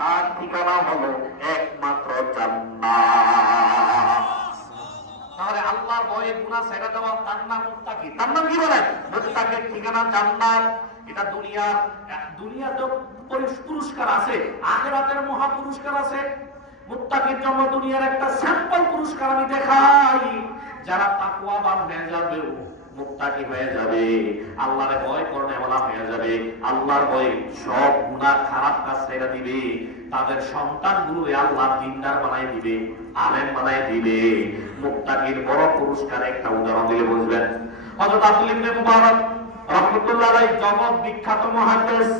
তার ঠিকানা হলো একমাত্র জান্নাত। তাহলে আল্লাহর ভয়ে গুনাহ ছেড়ে দেওয়া তার নাম মুত্তাকি। তার নাম কি বলেন? মুত্তাকির ঠিকানা জান্নাত। এটা দুনিয়াতে পুরস্কার আছে, আখিরাতের মহা পুরস্কার আছে। মুত্তাকির জন্য দুনিয়ার একটা স্যাম্পল পুরস্কার আমি দেখাই। যারা তাকওয়াবান হয়ে যাবে, মুত্তাকি হয়ে যাবে, আল্লাহরে ভয় করেওয়ালা হয়ে যাবে, আল্লাহর ভয়ে সব গুনাহ খারাপ কাজ ছেড়ে দিবে, তাদের সন্তানগুলোরে আল্লাহ দিনদার বানাই দিবে, আলেম বানাই দিবে। মুত্তাকির বড় পুরস্কার একটা উদাহরণ দিলে বুঝবেন। হযরত আব্দুল ইবনে মুবারক রাহমাতুল্লাহ আলাইহি জগৎ বিখ্যাত মুহাদ্দিস।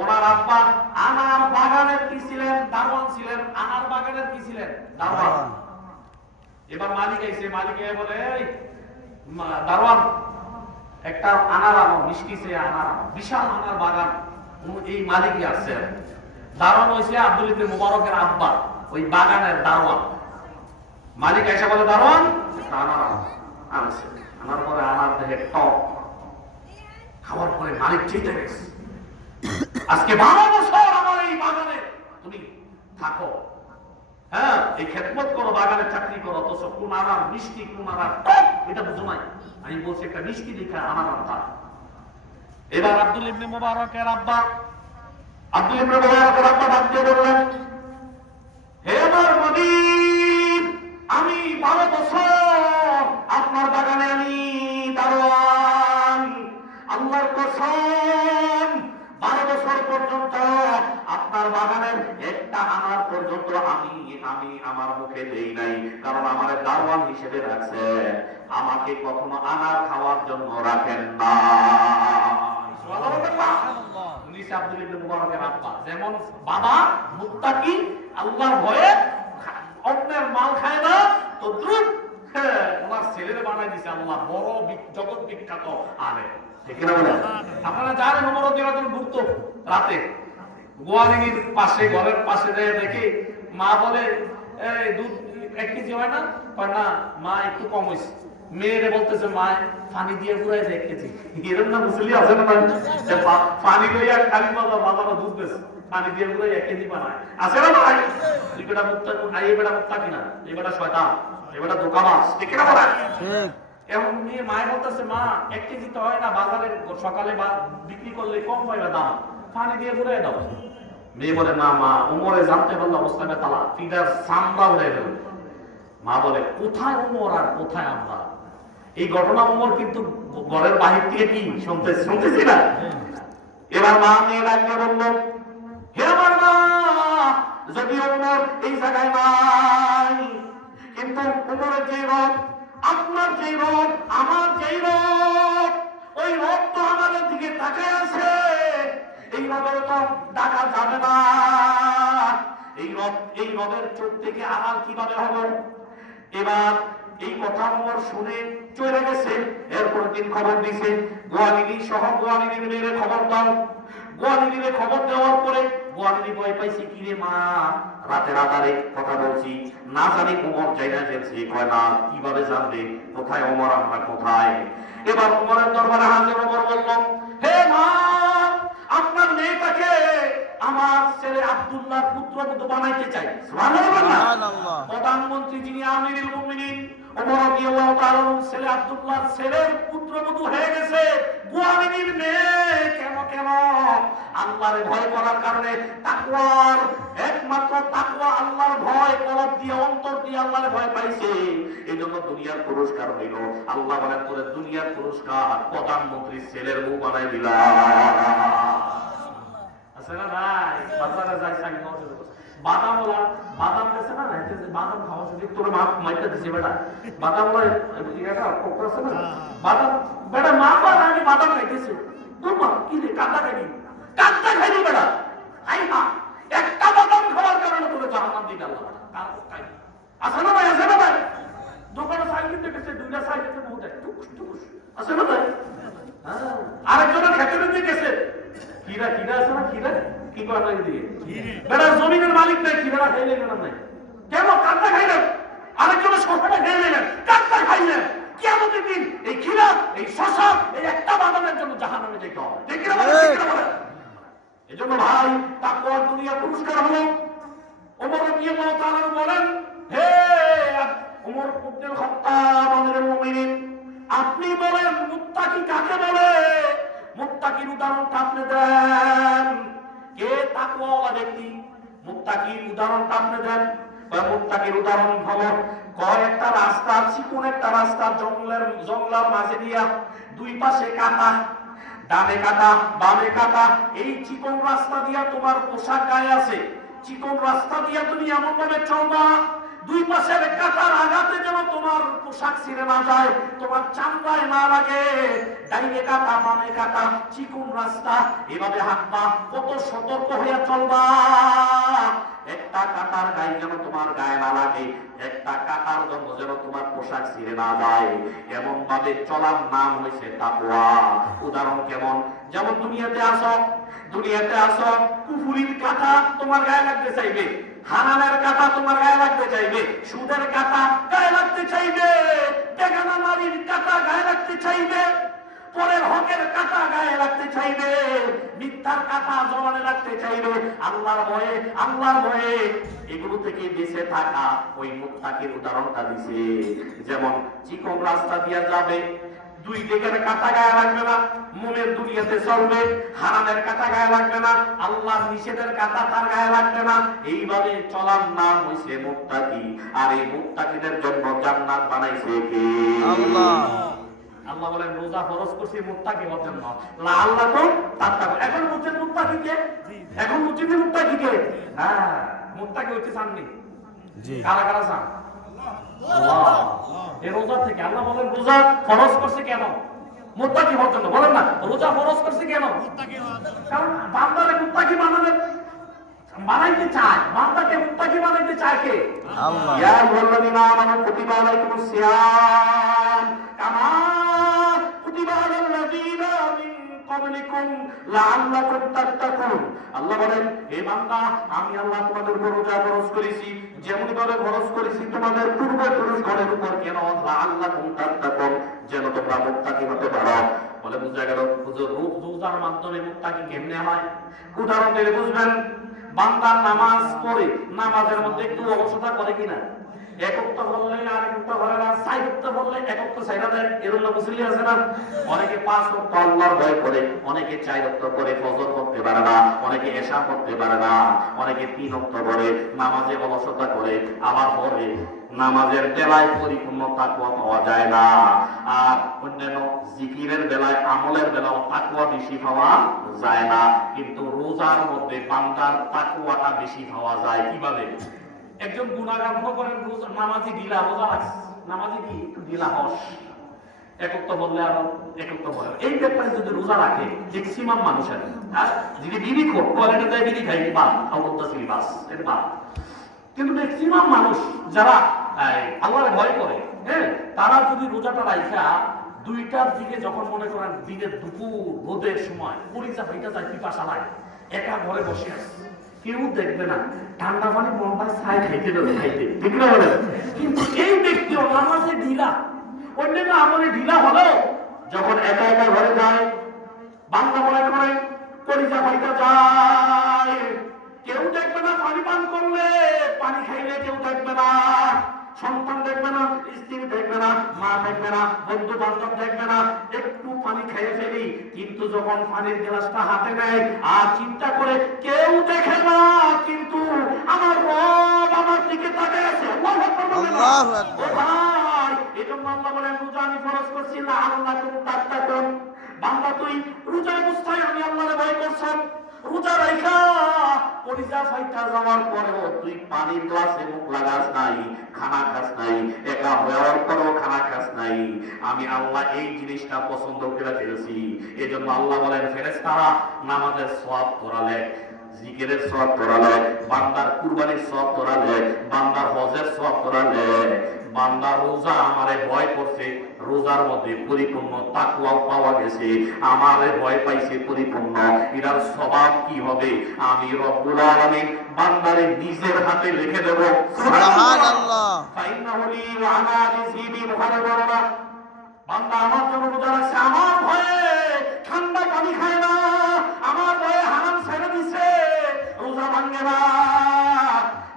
ওনার আব্বা আনার বাগানের কি ছিলেন? দারোয়ান ছিলেন। আনার বাগানের কি ছিলেন? দারোয়ান। এবার মালিক আইছে, মালিক বলে, এই দারোয়ান একটা আনার আনো, মিষ্টি সে আনার আনো। বিশাল আনার বাগান, এই মালিকই আছে। দারোয়ান হইছে আব্দুল ইবনে মুবারকের আব্বা, ওই বাগানের দারোয়ান। মালিক এসে বলে, দারোয়ান আনার আনো। আনছে। আনার পরে আনার দেখে টক। খাওয়ার পরে মালিক চেতে গেছে, আজকে 12 বছর আমার এই বাগানে তুমি থাকো, হ্যাঁ, এই খেদমত করো, বাগানে চাকরি করো, অথচ কোন আনার মিষ্টি, কোন আনার টক এটা বুঝো নাই। আমি বলছি একটা মিষ্টি দেখে আনার আনতা। এবার আব্দুল ইবনে মুবারকের আব্বা ডাক দিয়ে বললেন, হে আমার মনিব, আমি 12 বছর আপনার বাগানে আমি দারোয়ান, আল্লাহর কসম 12 বছর পর্যন্ত আপনার বাগানের একটা আনার পর্যন্ত আমি আমার মুখে দেই নাই, কারণ আমার দারোয়ান হিসেবে রাখছে, আমাকে কখনো আনার খাওয়ার জন্য রাখেন না। আব্দুল ইবনে মুবারকের আব্বা যেমন বাবা মুত্তাকি, আল্লাহর ভয়ে অন্যের মাল খায় না, তো দ্রুত ওনার ছেলেরে বানাই দিছে আল্লাহ বড় জগৎ বিখ্যাত আলেম। ঠিক না বলেন? আপনারা জানেন ওমর রাদিয়াল্লাহু আনহু ঘুরতো রাতে গোয়ালিনীর পাশে, ঘরের পাশে যায়, দেখে মা বলে, এই দুধ 1 কেজি হয় না? কয় না মা, একটু কম হইছে। মেয়েরে বলতেছে, মা পানি দিয়ে পুরাই 1 কেজি। এরকম না মুসলি আছে না, যে পানি লইয়া খালি বাজারে দুধ বেছে, পানি দিয়ে পুরাই 1 কেজি বানায়, আছে না ভাই? এই বেটা মুত্তাকি, এই বেটা মুত্তাকি না, এই বেটা শয়তান, এই বেটা ধোঁকাবাজ। ঠিক না বলেন? ঠিক। এখন মেয়ে মায় বলতেছে, মা 1 কেজি তো হয় না, বাজারে সকালে বিক্রি করলে কম পাইবে দাম, পানি দিয়ে পুরাই দাও। মেয়ে বলে, না মা, ওমরে জানতে পারলে অবস্থা বেতালা, ফিডার সামলা উড়ে গেল। মা বলে, কোথায় ওমর আর কোথায় আমরা? এই ঘটনা ওমর কিন্তু ঘরের বাহির থেকে কি শুনতেছি না। এবার মা মেয়ে ডাকিয়ে বলল, হে আমার মা, যদি ওমর এই জায়গায় নাই, কিন্তু ওমরের যে রব, আপনার যে রব, আমার যে রব, ওই রব তো আমাদের দিকে তাকায় আছে, এই রবের তো ডাকা যাবে না। এই রবের চোখ থেকে আড়াল কিভাবে হলো? এবার এই কথা ওমর শুনে চলে গেছে। এরপর দিন খবর দিছে, গোয়ালিনী সহ গোয়ালিনীর মেয়েরে খবর দাও। গোয়ালিনীরে খবর দেওয়ার পরে গোয়ালিনী ভয় পাইছে, কি রে মা, রাতের আধারে কথা বলছি, না জানি ওমর যাইনা যাচ্ছে। কয় না, কিভাবে জানবে? কোথায় ওমর, আমরা কোথায়? এবার ওমরের দরবারে হাজির। ওমর বলল, হে মা, আপনার মেয়েটাকে আমার ছেলে আব্দুল্লাহর পুত্রবধূ বানাইতে চাই। সুবহানাল্লাহ। প্রধানমন্ত্রী যিনি আমিরুল মুমিনিন ওমর রাদিয়াল্লাহু তাআলা ছেলে আব্দুল্লাহর ছেলের পুত্রবধূ হয়ে গেছে গোয়ালিনীর মেয়ে। কেন? আল্লাহর ভয় করার কারণে, তাকওয়ার একমাত্র তাকওয়া, আল্লাহর ভয় কলব দিয়ে, অন্তর দিয়ে আল্লাহর ভয় পাইছে। এজন্য দুনিয়ার পুরস্কার হইল। আল্লাহ বলেন, তোরে দুনিয়ার পুরস্কার প্রধানমন্ত্রীর ছেলের বউ বানাই দিলাম। আসলে ভাই বাজারে যাই সাইড নজর বাদামওয়ালা বাদাম আছে না, বাদাম খাওয়া শুধু তোর মা মাইটা দিছে বেটা, বাদামওয়ালা এটা কোকরা আছে না, বাদাম বেটা মা বাবা আমি বাদাম খাইতেছি, তোর মা কি রে কাঁদা খাইনি বেটা, আই মা একটা বাদাম খাওয়ার কারণে তোরে জাহান্নাম দিতে আল্লাহ কার খাই। আছে না ভাই? আছে না ভাই? দোকানে সাইকেল দেখেছে, দুইটা সাইকেলে বহুত টুকুস টুকুস, আছে না ভাই? হ্যাঁ, আরেকজনের খেতে দিয়ে গেছে, কিরা আছে না, কি করে দিয়ে বেড়া জমিনের মালিক নাই, কিরা খাইলেন নাই কেন? কাঁদা খাইলেন, আরেকজনের শশাটা খেয়ে নিলেন, কাঁদা খাইলেন। কিয়ামতের দিন এই খিরা, এই শশা, এই একটা বাদামের জন্য জাহান্নামে যেতে হবে। ঠিক না বলেন? এজন্য ভাই তাকওয়ার দুনিয়া পুরস্কার হলো ওমর রাদিয়াল্লাহু তাআলা বলেন, হে ওমর ইবনে খাত্তাব আমিরুল মুমিনিন, আপনি বলেন মুত্তাকি কাকে বলে? মুত্তাকির উদাহরণটা আপনি দেন। কে তাকওয়াওয়ালা ব্যক্তি? মুত্তাকির উদাহরণটা আপনি দেন। মুত্তাকির উদাহরণ হলো একটা রাস্তা, চিকন একটা রাস্তা, জঙ্গলের মাঝে দিয়া দুই পাশে কাটা, ডানে কাটা বামে কাটা। এই চিকন রাস্তা দিয়া তোমার পোশাক গায়ে আছে, চিকন রাস্তা দিয়া তুমি এমন ভাবে চলবা দুই পাশের কাটার আঘাতে যেন তোমার পোশাক ছিঁড়ে না যায়, তোমার চামড়ায় না লাগে। ডাইনে কাটা বামে কাটা, চিকন রাস্তা, এভাবে হাঁটবা, কত সতর্ক হইয়া চলবা। একটা কাটার গায়ে যেন তোমার গায়ে না লাগে, একটা কাটার জন্য যেন তোমার পোশাক ছিঁড়ে না যায়, এমন ভাবে চলার নাম হয়েছে তাকওয়া। উদাহরণ কেমন? যেমন দুনিয়াতে আসো, কুফুরির কাটা তোমার গায়ে লাগতে চাইবে, হারামের কাটা তোমার গায়ে লাগতে চাইবে, সুদের কাটা গায়ে লাগতে চাইবে, বেগানা নারীর কাটা গায়ে লাগতে চাইবে, পরের হকের কাটা গায়ে লাগতে চাইবে, মিথ্যার কাটা জমানে রাখতে চাইবে। আল্লাহর ভয়ে এগুলো থেকে বেঁচে থাকা ওই মুত্তাকির উদাহরণটা দিছে। যেমন চিকন রাস্তা দিয়া যাবে, দুই দিকের কাটা গায়ে লাগবে না, মনের দুনিয়াতে চলবে, হারামের কাটা গায়ে লাগবে না, আল্লাহর নিষেধের কাটা তার গায়ে লাগবে না। এইভাবে চলার নাম হইছে মুত্তাকি। আর এই মুত্তাকিদের জন্য জান্নাত বানাইছে কে? আল্লাহ। আল্লাহ বলেন রোজা ফরজ করছি মুত্তাকি হওয়ার জন্য, লাআল্লাকুম তাত্তাকুন। এখন বুঝছেন মুত্তাকি কে? এখন বুঝছেন মুত্তাকি কে? হ্যাঁ, মুত্তাকি হইতে চাননি? জি। কারা কারা চান? আল্লাহ। এই রোজা থেকে আল্লাহ বলেন রোজা ফরজ করছে কেন? মুত্তাকি হওয়ার জন্য। বলেন না রোজা ফরজ করছে কেন? মুত্তাকি হওয়ার জন্য। কারণ বান্দারে মুত্তাকি বানাইতে চায়, বান্দাকে মুত্তাকি বানাইতে চায় কে? আল্লাহ। ইয়া আইয়ুহাল্লাযীনা আমানু কুতিবা আলাইকুমুস সিয়াম কামা কুতিবা আলাল লাযীনা মিন ক্বাবলিকুম লাআল্লাকুম তাত্তাকুন। আল্লাহ বলেন, হে বান্দা, আমি আল্লাহ তোমাদের উপর রোজা ফরজ করেছি যেমন ভাবে ফরজ করেছি তোমাদের পূর্বপুরুষগণের উপর। কেন? লাআল্লাকুম তাত্তাকুন, যেন তোমরা মুত্তাকি হতে পারো। বলে বুঝা গেল হুজুর রোজার মাধ্যমে মুত্তাকি কেমনে হয়? উদাহরণ দিয়ে বুঝবেন। বান্দা নামাজ পড়ে, নামাজের মধ্যে একটু অলসতা করে কিনা? একত্ব বললে আর একত্ব বলে না, সাইরত্ব বললে একত্ব সাইরা দেয়, এরকম মুসলিম আছে না? অনেকে 5 ওয়াক্ত আল্লাহর ভয় করে, অনেকে 4 ওয়াক্ত করে, ফজর পড়তে পারে না, অনেকে এশা পড়তে পারে না, অনেকে 3 ওয়াক্ত করে, নামাজে অলসতা করে, আবার পড়ে। নামাজের বেলায় পরিপূর্ণ তাকওয়া পাওয়া যায় না, আর অন্যান্য জিকিরের বেলায়, আমলের বেলায় তাকওয়া বেশি পাওয়া যায় না। কিন্তু রোজার মধ্যে বান্দার তাকওয়াটা বেশি পাওয়া যায়। কিভাবে? একজন গুনাহগার মনে করেন নামাজি ঢিলা, রোজা রাখছে, নামাজি কি একটু ঢিলা হস, একত্ব বললে আর একত্ব বলে, এই ব্যাপারে যদি রোজা রাখে ম্যাক্সিমাম মানুষের, আর যদি বিড়ি খোর টয়লেটে যায় বিড়ি খাই বা আউটদাসিল বাস এর বা, কিন্তু ম্যাক্সিমাম মানুষ যারা আল্লাহর ভয় করে, হ্যাঁ, তারা যদি রোজাটা রাখা 2টার দিকে যখন মনে করেন দিনের দুপুর রোদের সময় পরিচা ভাইটা যায় পিপাসা লাগে, একা ঘরে বসে আছে, কেউ দেখবে না, ঠান্ডা পানি মনটা ছাই খাইতে দেবে, খাইতে ঠিক না বলে। কিন্তু এই ব্যক্তিও নামাজে ঢিলা, অন্যান্য আমলে ঢিলা হলেও যখন একা একা ঘরে যায়, বান্দা মনে করে পরিচা ভাইটা যায়, কেউ দেখবে না, পানি পান করলে, পানি খাইলে কেউ দেখবে না, সন্তান দেখবে না, স্ত্রী দেখবে না, মা দেখবে না, বন্ধু বান্ধব দেখবে না, একটু পানি খেয়ে ফেলি, কিন্তু যখন পানির গ্লাসটা হাতে নেয় আর চিন্তা করে কেউ দেখে না, কিন্তু আমার রব আমার দিকে তাকিয়ে আছে। আল্লাহু আকবার। ভাই, এজন্য আল্লাহ বলেন রোজা আমি ফরজ করছি না, আল্লাকুম তাত্তাকুন। বান্দা তুই রোজা অবস্থায় আমি আল্লাহরে ভয় করছস, রোজা রাখা পরিচা ফাইটা যাওয়ার পরেও তুই পানির গ্লাসে মুখ লাগাস নাই, খানা খাস নাই, একা হওয়ার পরেও খানা খাস নাই, আমি আল্লাহ এই জিনিসটা পছন্দ করে ফেলেছি। এজন্য আল্লাহ বলেন ফেরেশতারা নামাজের সওয়াব করালে, জিকিরের সওয়াব করালে, বান্দার কুরবানির সওয়াব করালে, বান্দার হজের সওয়াব করালে, বান্দা রোজা আমারে ভয় করছে, রোজার মধ্যে পরিপূর্ণ তাকওয়া পাওয়া গেছে, আমারে ভয় পাইছে পরিপূর্ণ, এটার স্বভাব কি হবে? আমি রব্বুল আলামিন বান্দারে নিজের হাতে লিখে দেব। সুবহানাল্লাহ। ফাইন্নাহু লি ওয়া আনা রিযিবি মুহাররামা। বান্দা আমার জন্য রোজা রাখছে, আমার ভয়ে ঠান্ডা পানি খায় না, আমার ভয়ে হারাম ছেড়ে দিছে, রোজা ভাঙে না।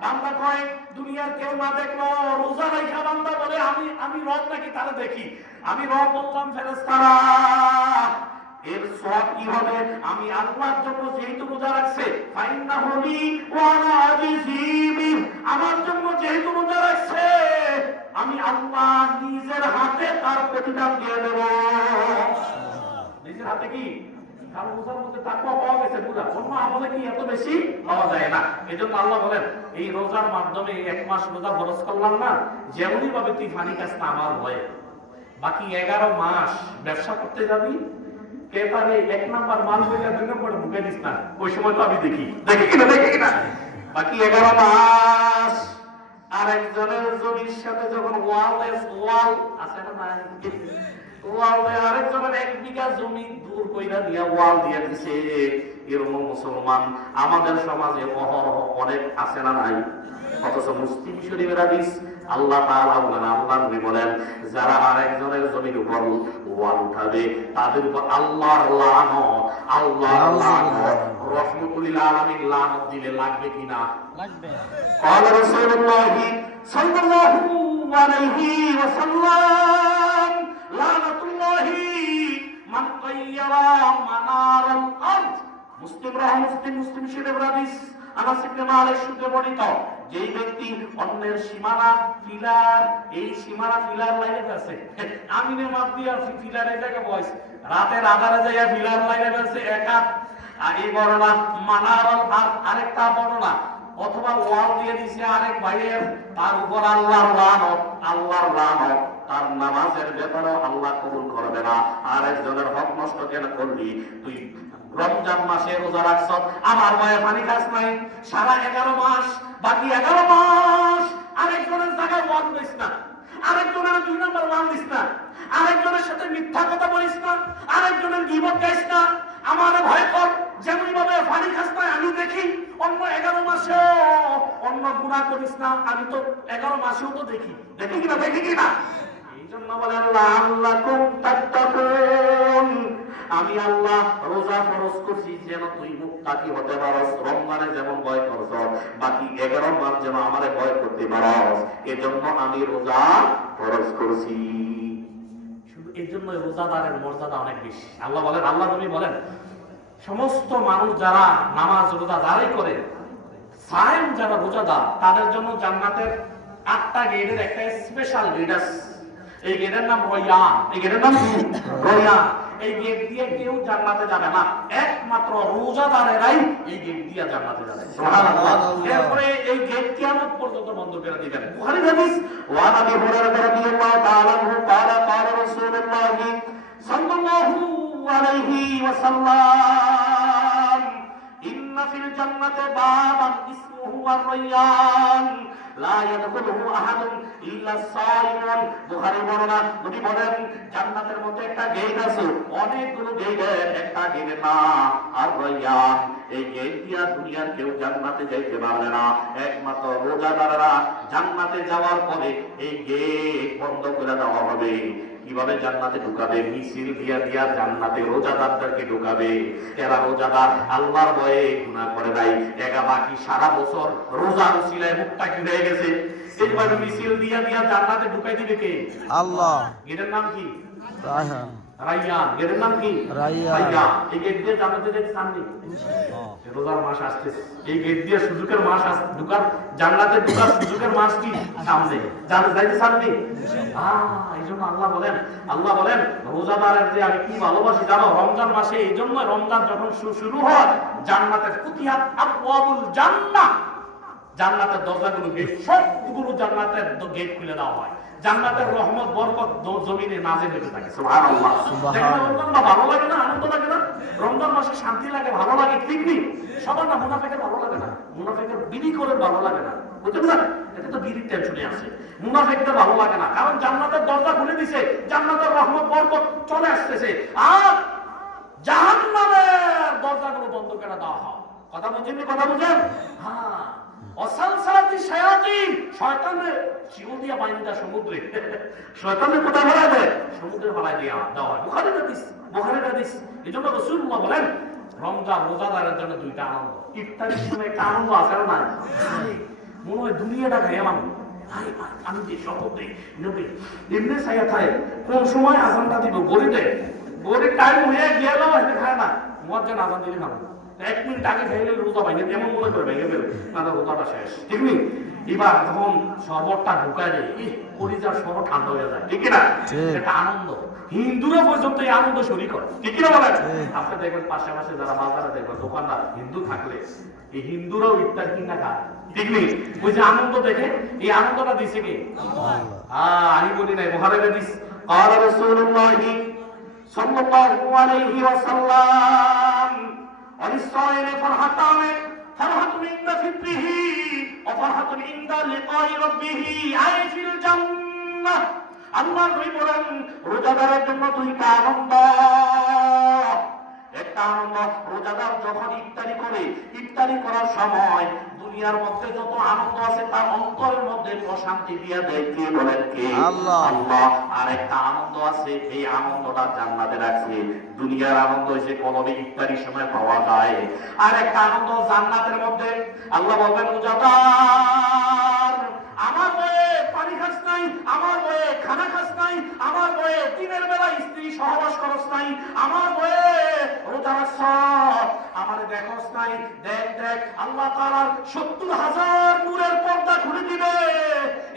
বান্দা কয় দুনিয়ার কেউ না দেখলো, রোজা রাখা বান্দা বলে আমি রব নাকি তারা দেখি, আমি রব বললাম ফেরেশতারা। এর সওয়াব কি হবে? আমি আল্লাহর জন্য যেহেতু রোজা রাখছে, ফাইন্নাহু লি ওয়া আনা আজিজি, আমার জন্য যেহেতু রোজা রাখছে আমি আল্লাহ নিজের হাতে তার প্রতিদান দিয়ে দেব। নিজের হাতে কি? কারণ রোজার মধ্যে তাকওয়া পাওয়া গেছে পুরা, অন্য আমলে কি এত বেশি পাওয়া যায় না। এজন্য আল্লাহ বলেন এই রোজার মাধ্যমে 1 মাস রোজা ফরজ করলাম না, যেমনই ভাবে তুই ফানি খাস না আমার ভয়ে, বাকি 11 মাস ব্যবসা করতে যাবি, কেতারে 1 নাম্বার মাল বইলা 2 নম্বরে ঢুকে দিস না, ওই সময় তো আমি দেখি কিনা বাকি 11 মাস আরেকজনের জমির সাথে যখন ওয়াল আছে না নাই, ওয়াল আরেকজনের 1 বিঘা জমি দূর কইরা দিয়া ওয়াল দিয়া দিছে। এরকম মুসলমান আমাদের সমাজে অহরহ অনেক আছে না নাই? অথচ মুসলিম শরীফের হাদিস আল্লাহ তাআলা বলেন, আল্লাহ নবী বলেন, যারা আরেকজনের জমির উপর ওয়াল উঠাবে তাদের উপর আল্লাহর লানত, রহমতুল লিল আলামিন লানত দিলে লাগবে কিনা? লাগবে। قال رسول الله صلى الله عليه وسلم লানাতুল্লাহ মান গায়্যারা মানারাল আরদ। মুসলিম শরীফের হাদিস আনাস ইবনে মালিক সূত্রে বর্ণিত, যেই ব্যক্তি অন্যের সীমানা ফিলার, এই সীমানা ফিলার লাইনে আছে, আমিনে মাপ দিয়া ফিলারের জায়গা বয়স রাতের আধারে যাইয়া ফিলার লাইনে আছে একা, আর এই বর্ণনা মানারাল আরদ আরেকটা বর্ণনা, অথবা ওয়াল দিয়ে দিছে আরেক ভাইয়ের, তার উপর আল্লাহর লানত, তার নামাজের ব্যাপারে আল্লাহ কবুল করবে না। আরেকজনের হক নষ্ট কেন করলি? তুই রমজান মাসে রোজা রাখছ, আমার ভয়ে পানি খাস নাই, সারা 11 মাস, বাকি 11 মাস আরেকজনের জায়গায় ওয়াল দিস না, আরেকজনের 2 নম্বর ওয়াল দিস না, আরেকজনের সাথে মিথ্যা কথা বলিস না, আরেকজনের গীবত গাইস না, আমার ভয় কর। যেমন ভাবে পানি খাস না আমি দেখি, অন্য 11 মাসেও অন্য গুনাহ করিস না, আমি তো 11 মাসেও তো দেখি কিনা। এইজন্য বলে আল্লাহুম তাত্তাকুন, আমি আল্লাহ রোজা ফরজ করছি যেন তুই মুত্তাকি হতে পারস, রমজানে যেমন ভয় করছ বাকি 11 মাস যেন আমারে ভয় করতে পারস, এজন্য আমি রোজা ফরজ করছি। শুধু এজন্য রোজাদারের মর্যাদা অনেক বেশি। আল্লাহ বলেন, আল্লাহ নবী বলেন, সমস্ত মানুষ যারা নামাজ রোজা যারাই করে, সায়েম যারা রোজাদার, তাদের জন্য জান্নাতের 8টা গেটের একটা স্পেশাল গেট আছে। এই গেটের নাম রায়্যান। এই গেটের নাম রায়্যান। এই গেট দিয়ে কেউ জান্নাতে যাবে না, একমাত্র রোজাদারেরাই এই গেট দিয়ে জান্নাতে যাবে। সুবহানাল্লাহ। এরপরে এই গেট কিয়ামত পর্যন্ত বন্ধ করে দিবেন। বুখারীর হাদিস, ওয়া নবী হুরায়রা রাদিয়াল্লাহু তাআলা আনহু قال قال رسول الله صلى الله عليه وسلم إن في الجنة بابا اسمه الريان لا يدخله أحد إلا الصائمون। বুখারী বর্ণনা, নবী বলেন জান্নাতের মধ্যে একটা গেট আছে, অনেকগুলো গেটের একটা গেটের নাম আর রায়্যান। এই গেট দিয়া দুনিয়ার কেউ জান্নাতে যাইতে পারবে না, একমাত্র রোজাদাররা জান্নাতে যাওয়ার পরে এই গেট বন্ধ করে দেওয়া হবে। কিভাবে জান্নাতে ঢুকাবে? মিছিল দিয়া দিয়া জান্নাতে রোজাদারদেরকে ঢুকাবে। এরা রোজাদার, আল্লাহর ভয়ে গুনাহ করে নাই, একা বাকি সারা বছর রোজার উসিলায় মুখটা কি হয়ে গেছে, এইভাবে মিছিল দিয়া দিয়া জান্নাতে ঢুকাই দিবে কে? আল্লাহ। এটার নাম কি? রায়্যান। এটার নাম কি? রায়্যান। এই গেট দিয়ে জান্নাতে যেতে চাননি? রোজার মাস আসতেছে, এই গেট দিয়ে সুযোগের মাস ঢুকার, জান্নাতে ঢুকার সুযোগের মাস কি সামনে, যাইতে চাননি? এইজন্য আল্লাহ বলেন রোজাদারের যে আমি কি ভালোবাসি জানো? রমজান মাসে এই জন্য রমজান যখন শুরু হয়, জান্নাতের ফুতিহাত আবওয়াবুল জান্নাহ, জান্নাতের দরজাগুলো সবগুলো জান্নাতের গেট খুলে দেওয়া হয়, জান্নাতের রহমত বরকত জমিনে নাযিল হতে থাকে। সুবহানাল্লাহ। রমজান ভালো লাগে না? আনন্দ লাগে না? রমজান মাসে শান্তি লাগে, ভালো লাগে, ঠিক নেই? সবার না, মুনাফিকের ভালো লাগে না, মুনাফিকের বিড়ি করে ভালো লাগে না, বুঝতে পারছেন? এটা তো বিড়ির টেনশনে আছে। মুনাফিকদের ভালো লাগে না, কারণ জান্নাতের দরজা খুলে দিছে, জান্নাতের রহমত বরকত চলে আসতেছে, আর জাহান্নামের দরজাগুলো বন্ধ করে দেওয়া হয়। কথা বুঝেন? হ্যাঁ। অসালসালাতি শায়াতিন, শয়তানের শিও দিয়া বাইন্দা সমুদ্রে, শয়তানের কোথায় ফেলা দেয়? সমুদ্রে ফেলাই দেওয়া হয়। বুখারীর হাদিস। এজন্য রাসূলুল্লাহ বলেন রমজান রোজাদারের জন্য দুইটা আনন্দ। ইফতারের সময় একটা আনন্দ আছে আর নাই? মনে হয় দুনিয়াটা খাই আমার আমি যে শপথ দিই নেবে এমনি চাইয়া থাকে কোন সময় আজানটা দিব গরিতে গরিব টাইম হয়ে গেল এনে খায় না মুয়াজ্জিন আজান দিলে খাবো 1 মিনিট আগে খাইলে রোজা ভাঙে এমন মনে করে ভেঙে ফেলবে না রোজাটা শেষ ঠিক নেই। এবার যখন শরবতটা ঢুকায় দেয় কলিজার শরবত ঠান্ডা হয়ে যায় ঠিক না একটা আনন্দ। হিন্দুরা পর্যন্ত এই আনন্দ শরীর করে ঠিক না বলেন? আপনি দেখবেন পাশাপাশি যারা বাজারে দেখবেন দোকানদার হিন্দু থাকলে এই হিন্দুরাও ইফতার কিনা খায় ঠিক নেই। ওই যে আনন্দ দেখে এই আনন্দটা দিছে কি আমি বলি নাই বুখারীতে দিস قال رسول الله صلى الله عليه وسلم وللصائم فرحتان فرحة عند فطره وفرحة عند لقاء ربه أي في الجنة আল্লাহ নবী বলেন রোজাদারের জন্য দুইটা আনন্দ। একটা আনন্দ রোজাদার যখন ইফতারি করে ইফতারি করার সময় দুনিয়ার মধ্যে যত আনন্দ আছে তার অন্তরের মধ্যে প্রশান্তি দিয়ে দেয় কে বলেন? কে? আল্লাহ। আর একটা আনন্দ আছে এই আনন্দটা জান্নাতে রাখছে। দুনিয়ার আনন্দ হইছে কলবে ইফতারির সময় পাওয়া যায়, আর একটা আনন্দ জান্নাতের মধ্যে। আল্লাহ বলবেন রোজাদার আমার বয়ে পানি খাস নাই, আমার বয়ে খানা খাস নাই, আমার বয়ে দিনের বেলা স্ত্রী সহবাস করস নাই, আমার বয়ে রোজা রাখছ, আমার দেখস নাই, দেখ দেখ আল্লাহ তাআলার ৭০,০০০ নূরের পর্দা খুলে দিবে।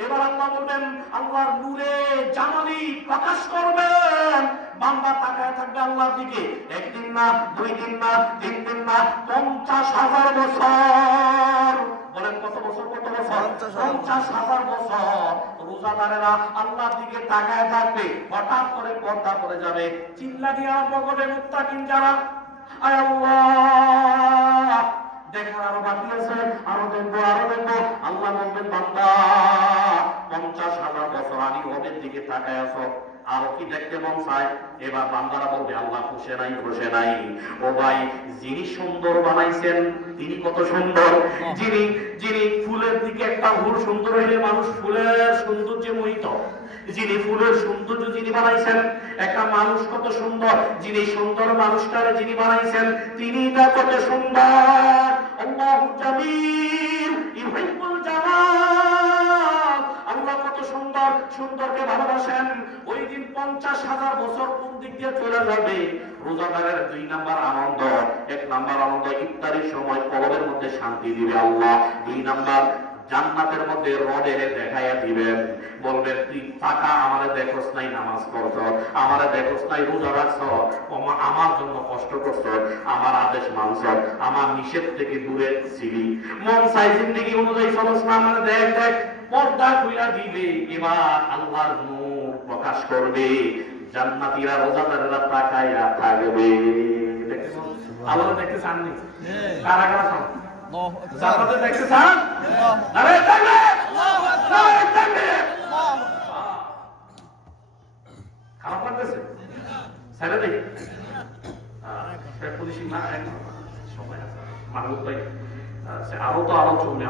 এবার আল্লাহ বলবেন আল্লাহর নূরে জামালি প্রকাশ করবেন, বান্দা তাকায় থাকবে আল্লাহর দিকে। একদিন না, 2 দিন না, 3 দিন না, ৫০,০০০ বছর। বলেন কত বছর? কত বছর? ৫০,০০০ বছর রোজাদারেরা আল্লাহর দিকে তাকায় থাকবে। হঠাৎ করে পর্দা পড়ে যাবে, চিল্লা দিয়ে আরম্ভ করবে মুত্তাকিন যারা, আয় আল্লাহ দেখার আরো বাকি আছে, আরো দেখবো আরো দেখবো। আল্লাহ বলবেন বান্দা ৫০,০০০ বছর আমি ওদের দিকে তাকায় আছো, আরো কি দেখতে মন চায়? এবার বান্দারা বলবে আল্লাহ খুশি নাই, খুশি নাই। ও ভাই যিনি সুন্দর বানাইছেন তিনি কত সুন্দর, যিনি যিনি ফুলের দিকে একটা ফুল সুন্দর হইলে মানুষ ফুলের সৌন্দর্যে মোহিত, যিনি ফুলের সৌন্দর্য যিনি বানাইছেন একটা মানুষ কত সুন্দর, যিনি সুন্দর মানুষটারে যিনি বানাইছেন তিনি কত সুন্দর। আল্লাহু জামিল ইউহিব্বুল জামাল। আল্লাহ কত সুন্দর, সুন্দরকে ভালোবাসেন। ওই দিন ৫০,০০০ বছর কোন দিক দিয়ে চলে যাবে? রোজাদারের 2 নাম্বার আনন্দ। 1 নাম্বার আনন্দ ইফতারির সময় কলবের মধ্যে শান্তি দিবে আল্লাহ। 2 নাম্বার জান্নাতের মধ্যে রোদে দেখাইয়া দিবেন, বলবেন তুই টাকা আমারে দেখোস নাই নামাজ পড়ছ, আমারে দেখোস নাই রোজা রাখছ, আমার জন্য কষ্ট করছ, আমার আদেশ মানছ, আমার নিষেধ থেকে দূরে ছিলি, মন চাই জিন্দেগি অনুযায়ী চলস না, মানে দেখ দেখ পর্দা খুইলা দিবে। এবার আল্লাহর নূর প্রকাশ করবে, জান্নাতীরা রোজাদারেরা তাকাইয়া থাকবে। আল্লাহ দেখতে চাননি? কারা কারা চান? জান্নাতে দেখতে চান? আরে তাকবীর! নারে তাকবীর! খারাপ লাগতেছে? ছেড়ে দেই। পুলিশ না সময় আছে। মাহবুব ভাই আরো তো আরো চলবে।